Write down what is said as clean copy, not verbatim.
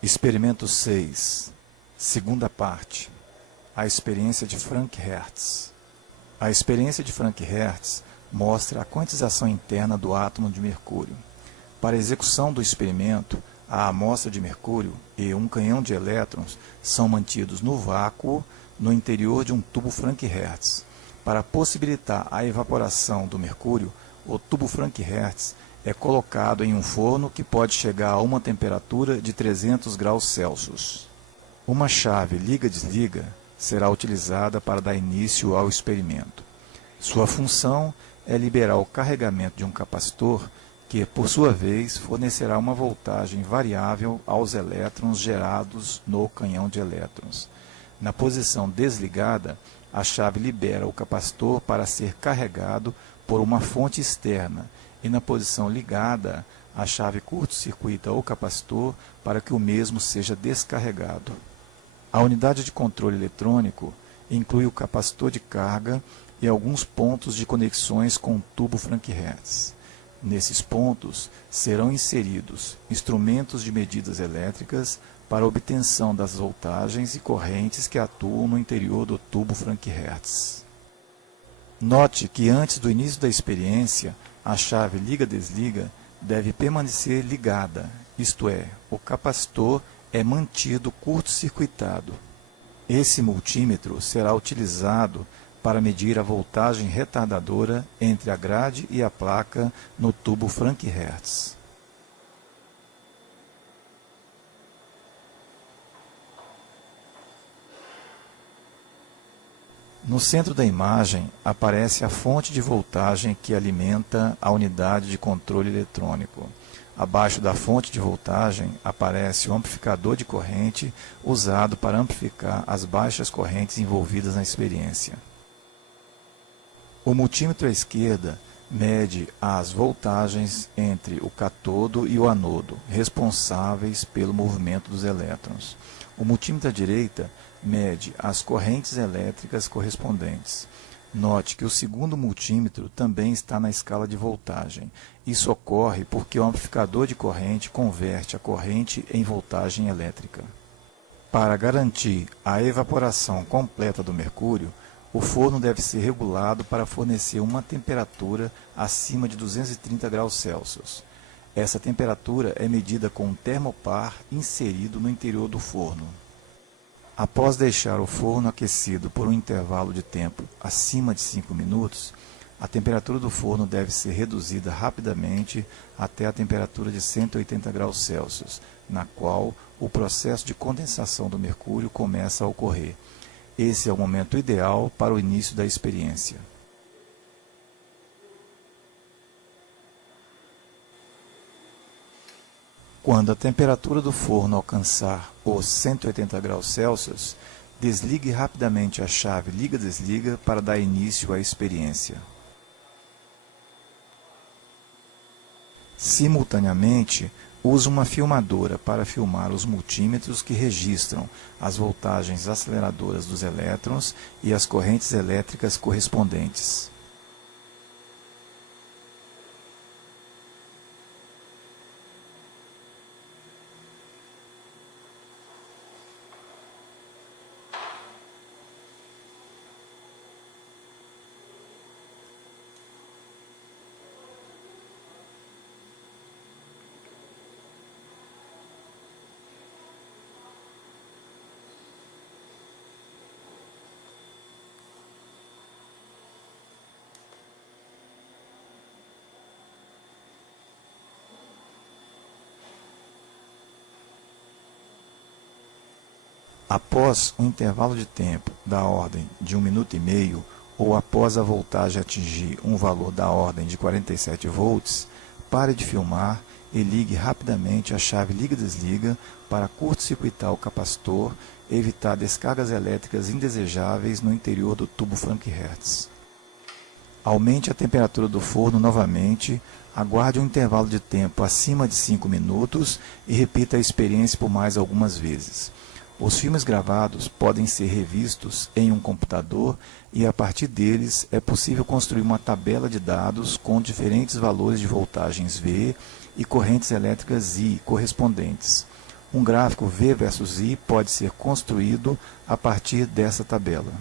Experimento 6, segunda parte, a experiência de Frank Hertz. A experiência de Frank Hertz mostra a quantização interna do átomo de mercúrio. Para a execução do experimento, a amostra de mercúrio e um canhão de elétrons são mantidos no vácuo no interior de um tubo Frank Hertz. Para possibilitar a evaporação do mercúrio, o tubo Frank Hertz é colocado em um forno que pode chegar a uma temperatura de 300 graus Celsius. Uma chave liga-desliga será utilizada para dar início ao experimento. Sua função é liberar o carregamento de um capacitor que, por sua vez, fornecerá uma voltagem variável aos elétrons gerados no canhão de elétrons. Na posição desligada, a chave libera o capacitor para ser carregado por uma fonte externa e na posição ligada, a chave curto-circuita o capacitor para que o mesmo seja descarregado. A unidade de controle eletrônico inclui o capacitor de carga e alguns pontos de conexões com o tubo Frank Hertz. Nesses pontos serão inseridos instrumentos de medidas elétricas para obtenção das voltagens e correntes que atuam no interior do tubo Frank Hertz. Note que antes do início da experiência, a chave liga-desliga deve permanecer ligada, isto é, o capacitor é mantido curto-circuitado. Esse multímetro será utilizado para medir a voltagem retardadora entre a grade e a placa no tubo Frank Hertz. No centro da imagem aparece a fonte de voltagem que alimenta a unidade de controle eletrônico. Abaixo da fonte de voltagem aparece o amplificador de corrente usado para amplificar as baixas correntes envolvidas na experiência. O multímetro à esquerda mede as voltagens entre o catodo e o anodo, responsáveis pelo movimento dos elétrons. O multímetro à direita mede as correntes elétricas correspondentes. Note que o segundo multímetro também está na escala de voltagem. Isso ocorre porque o amplificador de corrente converte a corrente em voltagem elétrica. Para garantir a evaporação completa do mercúrio, o forno deve ser regulado para fornecer uma temperatura acima de 230 graus Celsius. Essa temperatura é medida com um termopar inserido no interior do forno. Após deixar o forno aquecido por um intervalo de tempo acima de 5 minutos, a temperatura do forno deve ser reduzida rapidamente até a temperatura de 180 graus Celsius, na qual o processo de condensação do mercúrio começa a ocorrer. Esse é o momento ideal para o início da experiência. Quando a temperatura do forno alcançar os 180 graus Celsius, desligue rapidamente a chave liga-desliga para dar início à experiência. Simultaneamente, use uma filmadora para filmar os multímetros que registram as voltagens aceleradoras dos elétrons e as correntes elétricas correspondentes. Após um intervalo de tempo da ordem de 1 minuto e meio, ou após a voltagem atingir um valor da ordem de 47 volts, pare de filmar e ligue rapidamente a chave liga-desliga para curto-circuitar o capacitor e evitar descargas elétricas indesejáveis no interior do tubo Frank Hertz. Aumente a temperatura do forno novamente, aguarde um intervalo de tempo acima de 5 minutos e repita a experiência por mais algumas vezes. Os filmes gravados podem ser revistos em um computador e, a partir deles, é possível construir uma tabela de dados com diferentes valores de voltagens V e correntes elétricas I correspondentes. Um gráfico V versus I pode ser construído a partir dessa tabela.